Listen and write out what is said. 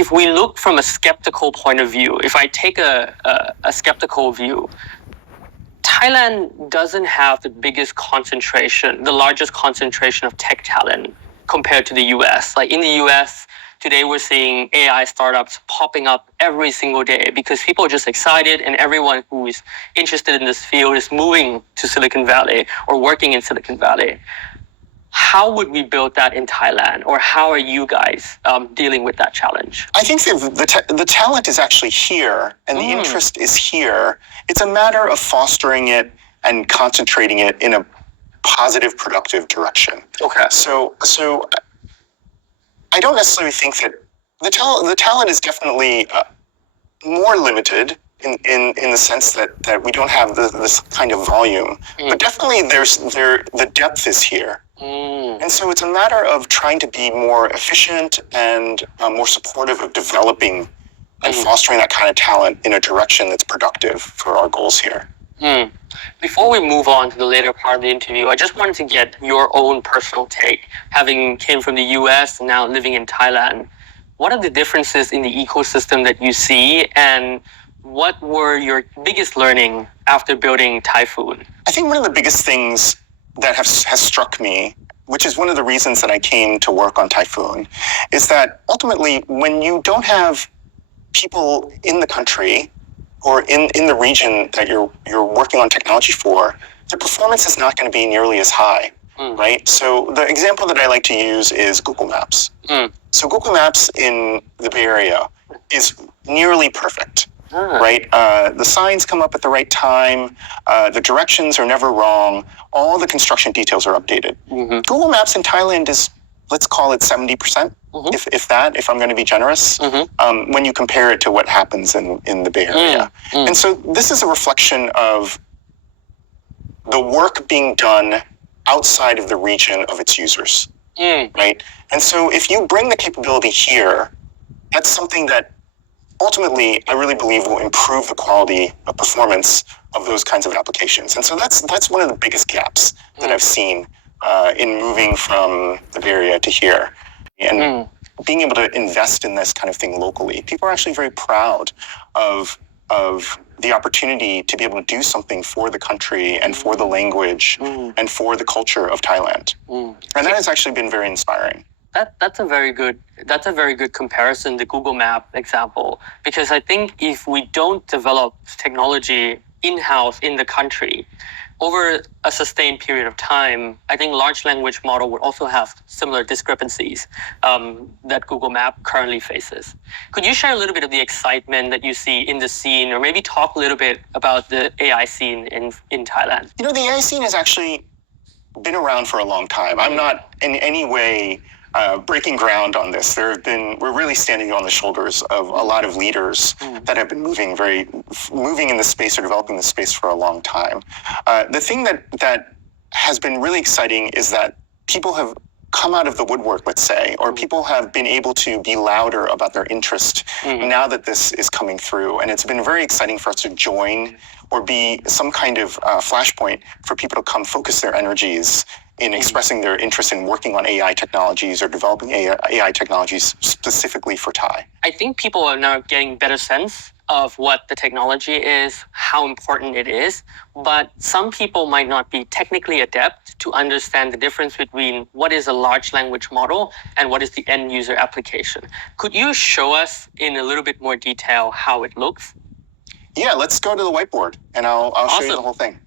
if we look from a skeptical point of view, if I take a skeptical view, Thailand doesn't have the biggest concentration, the largest concentration of tech talent compared to the US. Like in the US, today we're seeing AI startups popping up every single day because people are just excited and everyone who is interested in this field is moving to Silicon Valley or working in Silicon Valley. How would we build that in Thailand, or how are you guys dealing with that challenge? I think the talent is actually here, and the interest is here. It's a matter of fostering it and concentrating it in a positive, productive direction. Okay. So I don't necessarily think that the talent is definitely more limited in the sense that we don't have this kind of volume, but definitely the depth is here. And so it's a matter of trying to be more efficient and more supportive of developing and fostering that kind of talent in a direction that's productive for our goals here. Before we move on to the later part of the interview, I just wanted to get your own personal take, having came from the US and now living in Thailand. What are the differences in the ecosystem that you see, and what were your biggest learning after building Thai food? I think one of the biggest things that has struck me, which is one of the reasons that I came to work on Typhoon, is that ultimately when you don't have people in the country or in the region that you're working on technology for, the performance is not going to be nearly as high, right? So the example that I like to use is Google Maps. So Google Maps in the Bay Area is nearly perfect. Right? The signs come up at the right time. The directions are never wrong. All the construction details are updated. Google Maps in Thailand is, let's call it 70%, if I'm going to be generous, when you compare it to what happens in the Bay Area. And so this is a reflection of the work being done outside of the region of its users, right? And so if you bring the capability here, that's something that ultimately, I really believe will improve the quality of performance of those kinds of applications. And so that's one of the biggest gaps that I've seen in moving from the Bay Area to here. And being able to invest in this kind of thing locally. People are actually very proud of the opportunity to be able to do something for the country and for the language and for the culture of Thailand. And that has actually been very inspiring. That's a very good comparison, the Google Map example, because I think if we don't develop technology in-house in the country over a sustained period of time, I think large language model would also have similar discrepancies that Google Map currently faces. Could you share a little bit of the excitement that you see in the scene, or maybe talk a little bit about the AI scene in Thailand? You know, the AI scene has actually been around for a long time. I'm not in any way breaking ground on this. We're really standing on the shoulders of a lot of leaders that have been moving in the space or developing the space for a long time. The thing that has been really exciting is that people have come out of the woodwork, let's say, or people have been able to be louder about their interest now that this is coming through. And it's been very exciting for us to join or be some kind of flashpoint for people to come focus their energies in expressing their interest in working on AI technologies or developing AI technologies specifically for Thai. I think people are now getting better sense of what the technology is, how important it is, but some people might not be technically adept to understand the difference between what is a large language model and what is the end user application. Could you show us in a little bit more detail how it looks? Yeah, let's go to the whiteboard and I'll show you the whole thing.